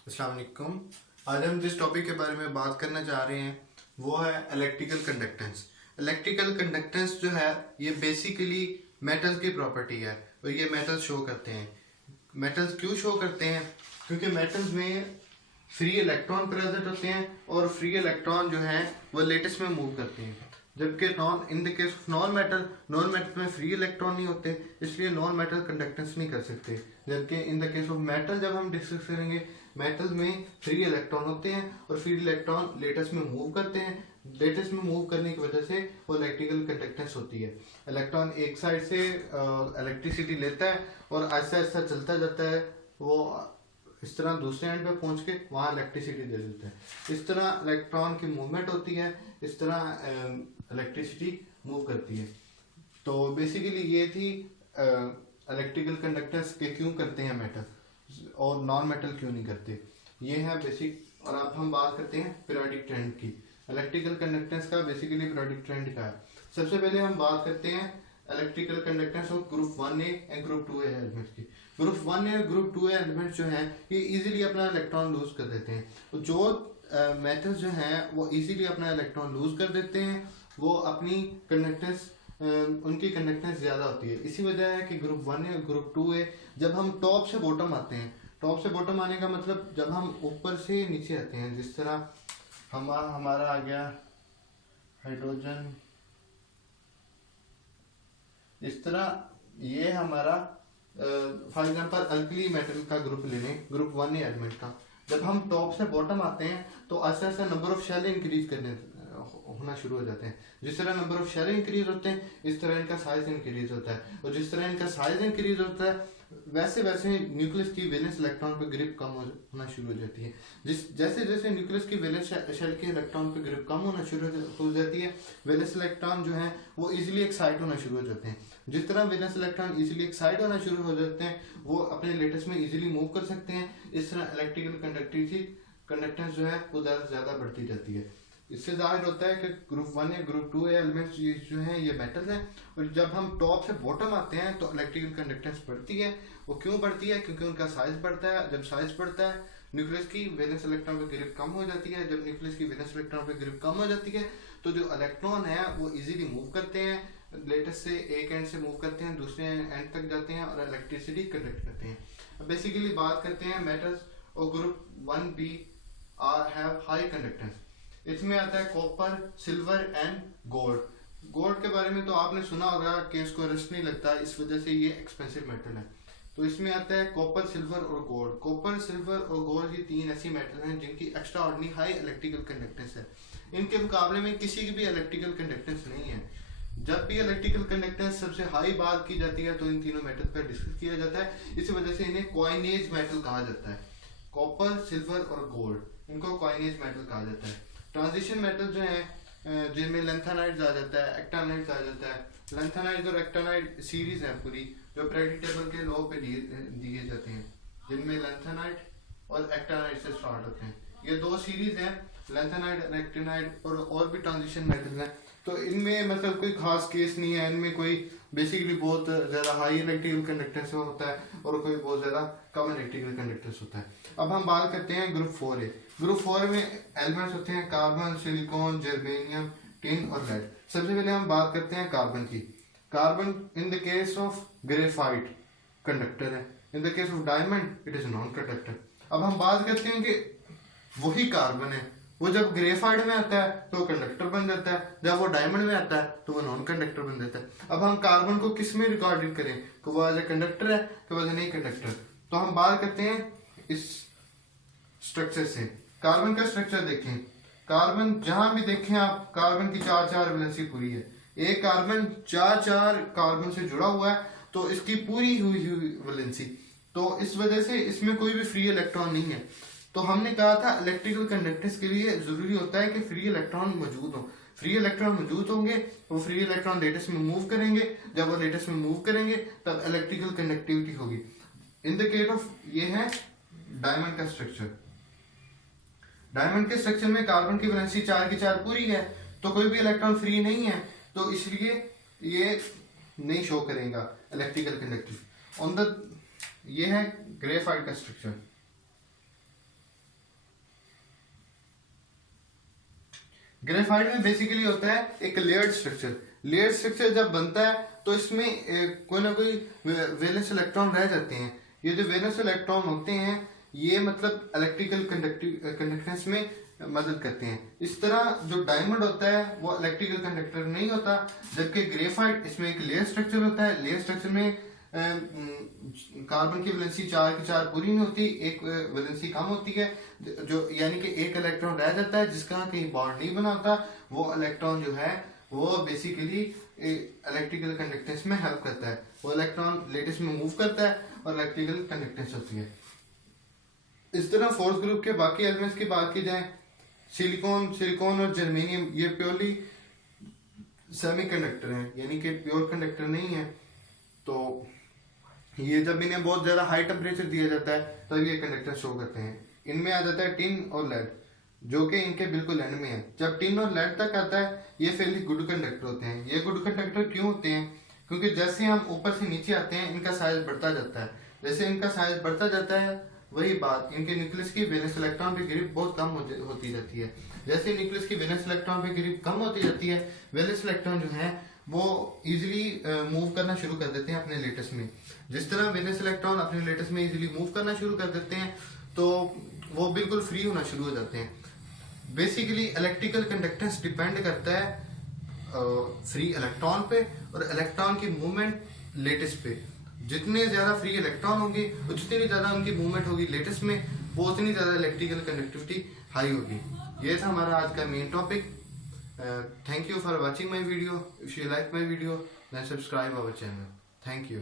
अस्सलाम वालेकुम। आज हम जिस टॉपिक के बारे में बात करना चाह रहे हैं वो है इलेक्ट्रिकल कंडक्टेंस। इलेक्ट्रिकल कंडक्टेंस जो है ये बेसिकली मेटल की प्रॉपर्टी है और ये मेटल्स शो करते हैं। मेटल्स क्यों शो करते हैं? क्योंकि मेटल्स में फ्री इलेक्ट्रॉन प्रेजेंट होते हैं और फ्री इलेक्ट्रॉन जो है वो लेटिस में मूव करते हैं, जबकि इन the case of non metal में फ्री इलेक्ट्रॉन नहीं होते, इसलिए नॉन मेटल कंडक्टेंस नहीं कर सकते। जबकि इन द केस ऑफ मेटल जब हम डिस्कस करेंगे, मेटल्स में फ्री इलेक्ट्रॉन होते हैं और फ्री इलेक्ट्रॉन लेटिस में मूव करते हैं। लेटिस में मूव करने की वजह से वो इलेक्ट्रिकल कंडक्टेंस होती है। इलेक्ट्रॉन एक साइड से इलेक्ट्रिसिटी लेता है और आहिस्ता आहिस्ता चलता जाता है, वो इस तरह दूसरे एंड पे पहुंच के वहां इलेक्ट्रिसिटी दे देता है। इस तरह इलेक्ट्रॉन की मूवमेंट होती है, इस तरह इलेक्ट्रिसिटी मूव करती है। तो बेसिकली ये थी इलेक्ट्रिकल कंडक्टेंस के क्यों करते हैं मेटल और नॉन मेटल क्यों नहीं करते, ये है बेसिक। और अब हम बात करते हैं पीरियोडिक ट्रेंड की। इलेक्ट्रिकल कंडक्टेंस का बेसिकली पीरियोडिक ट्रेंड क्या है? सबसे पहले हम बात करते हैं electrical conductance of group 1A and group 2A element की। ग्रुप 1A और ग्रुप 2A एलिमेंट जो है ये इजीली अपना इलेक्ट्रॉन लूज कर देते हैं। तो जो मेटल्स जो हैं वो इजीली अपना इलेक्ट्रॉन लूज कर देते हैं, वो अपनी कंडक्टेंस उनकी कंडक्टेंस ज्यादा होती है। इसी वजह है कि ग्रुप 1A और ग्रुप 2A जब हम टॉप से बॉटम आते हैं, टॉप से बॉटम आने का मतलब जब हम ऊपर से नीचे आते हैं, जिस तरह हमारा आ गया हाइड्रोजन, इस तरह ये हमारा फॉर एग्जांपल अल्कली मेटल का ग्रुप लेने, ग्रुप 1A एलिमेंट का, जब हम टॉप से बॉटम आते हैं तो आस्ते आस्ते नंबर ऑफ शेल इंक्रीज करने होना शुरू हो जाते हैं। जिस तरह नंबर ऑफ शेल इंक्रीज होते हैं इस तरह इनका साइज इंक्रीज होता है, और जिस तरह इनका साइज इंक्रीज होता है वैसे वैसे न्यूक्लियस की वैलेंस इलेक्ट्रॉन पे ग्रिप कम होना शुरू हो जाती है। जैसे जैसे न्यूक्लियस की वैलेंस शेल के इलेक्ट्रॉन पे ग्रिप कम होना शुरू हो जाती है, वैलेंस इलेक्ट्रॉन जो है वो इजीली एक्साइट होना शुरू हो जाते हैं। जिस तरह वैलेंस इलेक्ट्रॉन इजीली एक्साइट होना शुरू हो जाते हैं वो अपने लेटेस्ट में इजीली मूव कर सकते हैं। इस तरह इलेक्ट्रिकल कंडक्टेंस जो है वो ज्यादा से ज्यादा बढ़ती जाती है। इससे जाहिर होता है कि ग्रुप 1 या ग्रुप 2 एलिमेंट्स जो हैं ये मेटल्स हैं, और जब हम टॉप से बॉटम आते हैं तो इलेक्ट्रिकल कंडक्टेंस बढ़ती है। वो क्यों बढ़ती है? क्योंकि उनका साइज बढ़ता है। जब साइज बढ़ता है न्यूक्लियस की वैलेंस इलेक्ट्रॉन पे ग्रिप कम हो जाती है। जब न्यूक्लियस की वैलेंस इलेक्ट्रॉन पे ग्रिप कम हो जाती है तो जो इलेक्ट्रॉन है वो इजीली मूव करते हैं, लेटेस्ट से एक एंड से मूव करते हैं दूसरे एंड तक जाते हैं और इलेक्ट्रिसिटी कंडक्ट करते हैं। बेसिकली बात करते हैं मेटल्स और group 1B have high conductance. इसमें आता है copper, silver and gold. Gold के बारे में तो आपने सुना होगा कि इसको रस्ट नहीं लगता, इस वजह से ये एक्सपेंसिव मेटल है। तो इसमें आता है कॉपर, सिल्वर और गोल्ड। कॉपर, सिल्वर और गोल्ड ये तीन ऐसी मेटल हैं जिनकी extra ordinary high electrical conductance है। इनके मुकाबले में किसी की भी इलेक्ट्रिकल कंडक्टेंस नहीं है। जब भी इलेक्ट्रिकल कंडक्टेंस सबसे हाई बात की जाती है तो इन तीनों मेटल पर डिस्कस किया जाता है। इसी वजह से इन्हें कॉइनेज मेटल कहा जाता है। कॉपर, सिल्वर और गोल्ड, इनको कॉइनेज मेटल कहा जाता है। ट्रांजिशन मेटल जो है जिनमें लैंथेनाइड्स आ जाता है, एक्टानाइड्स आ जाता है। लैंथेनाइड्स और एक्टानाइड सीरीज है पूरी जो पीरियोडिक टेबल के लॉ पे दिए जाते हैं, जिनमें लैंथेनाइड और एक्टानाइड से स्टार्ट होते हैं। ये दो सीरीज हैं, लैंथेनाइड और एक्टानाइड, और भी ट्रांजिशन मेटल हैं। तो इनमें मतलब कोई खास केस नहीं है, इनमें कोई बेसिकली बहुत ज्यादा हाई इलेक्ट्रिकल कंडक्टेंस होता है और कोई बहुत ज्यादा कम इलेक्ट्रिकल कंडक्टेंस होता है। अब हम बात करते हैं ग्रुप 4A। ग्रुप 4 में एलिमेंट्स होते हैं कार्बन, सिलिकॉन, जर्मेनियम, टिन और लेड। सबसे पहले हम बात करते हैं कार्बन की। Carbon in the case of graphite conductor है, in the case of diamond it is non conductor. अब हम बात करते हैं कि वही कार्बन है, वो जब ग्रेफाइट में आता है तो वो कंडक्टर बन जाता है, जब वो डायमंड में आता है तो वो नॉन कंडक्टर बन जाता है। अब हम कार्बन को किस में रिकॉर्डेड करें कि वो एज ए कंडक्टर है कि वो एज ए नहीं कंडक्टर? तो हम बात करते हैं इस स्ट्रक्चर से। कार्बन का स्ट्रक्चर देखें, कार्बन जहां भी देखें आप, कार्बन की चार वैलेंसी पूरी है। एक कार्बन चार कार्बन से जुड़ा हुआ है तो इसकी पूरी हुई वैलेंसी, तो इस वजह से इसमें कोई भी फ्री इलेक्ट्रॉन नहीं है। तो हमने कहा था इलेक्ट्रिकल कंडक्टेंस के लिए जरूरी होता है कि फ्री इलेक्ट्रॉन मौजूद हो। फ्री इलेक्ट्रॉन मौजूद होंगे, वो फ्री इलेक्ट्रॉन लेटेस्ट में मूव करेंगे, जब वो लेटेस्ट में मूव करेंगे तब इलेक्ट्रिकल कंडक्टिविटी होगी। इन द केस ऑफ ये है डायमंड का स्ट्रक्चर। डायमंड के स्ट्रक्चर में कार्बन की वैलेंसी 4 की 4 पूरी है, तो कोई भी इलेक्ट्रॉन फ्री नहीं है, तो इसलिए ये नहीं शो करेगा इलेक्ट्रिकल कंडक्टिविटी। ऑन द ये है ग्रेफाइट का स्ट्रक्चर। ग्रेफाइट में बेसिकली होता है एक लेयर्ड स्ट्रक्चर। लेयर्ड स्ट्रक्चर जब बनता है तो इसमें कोई ना कोई वैलेंस इलेक्ट्रॉन रह जाते हैं। ये जो वैलेंस इलेक्ट्रॉन होते हैं ये मतलब इलेक्ट्रिकल कंडक्टेंस में मदद करते हैं। इस तरह जो डायमंड होता है वो इलेक्ट्रिकल कंडक्टर नहीं होता, जबकि ग्रेफाइट इसमें एक लेयर स्ट्रक्चर होता है। लेयर स्ट्रक्चर में कार्बन की वैलेंसी 4 की 4 पूरी नहीं होती, एक वैलेंसी कम होती है, जो यानी कि एक इलेक्ट्रॉन रह जाता है जिसका कहीं बॉन्ड नहीं बना होता। वो इलेक्ट्रॉन जो है वो बेसिकली इलेक्ट्रिकल कंडक्टेंस में हेल्प करता है। वो इलेक्ट्रॉन लेटिस में मूव करता है और इलेक्ट्रिकल कंडक्टेंस होती है। इस तरह फोर्थ ग्रुप के बाकी एलिमेंट्स की बात की जाए, सिलिकॉन और जर्मेनियम ये प्योरली सेमीकंडक्टर हैं, यानी कि प्योर कंडक्टर नहीं है। तो ये जब इन्हें बहुत ज्यादा हाई टेम्परेचर दिया जाता है तब ये कंडक्टर शो करते हैं। इनमें आ जाता है टिन और लेड, जो कि इनके बिल्कुल एंड में है। जब टिन और लेड तक आता है ये फेरली गुड कंडक्टर होते हैं। ये गुड कंडक्टर क्यों होते हैं? क्योंकि जैसे हम ऊपर से नीचे आते हैं इनका साइज बढ़ता जाता है। जैसे इनका साइज बढ़ता जाता है वही बात इनके न्यूक्लियस की वैलेंस इलेक्ट्रॉन पे ग्रिप बहुत कम होती जाती है। जैसे न्यूक्लियस की वैलेंस इलेक्ट्रॉन पे ग्रिप कम होती जाती है, वैलेंस इलेक्ट्रॉन जो है वो इजीली मूव करना शुरू कर देते हैं अपने लेटस में। जिस तरह वैलेंस इलेक्ट्रॉन अपने लेटस में इजीली मूव करना शुरू कर देते हैं तो वो बिल्कुल फ्री होना शुरू हो जाते हैं। बेसिकली इलेक्ट्रिकल कंडक्टेंस डिपेंड करता है फ्री इलेक्ट्रॉन पे और इलेक्ट्रॉन की मूवमेंट लेटिस पे। जितने ज्यादा फ्री इलेक्ट्रॉन होंगे और जितनी ज्यादा उनकी मूवमेंट होगी लेटिस में, वो उतनी ज्यादा इलेक्ट्रिकल कंडक्टिविटी हाई होगी। ये था हमारा आज का main topic. Thank you for watching my video. If you like my video then subscribe our channel. Thank you.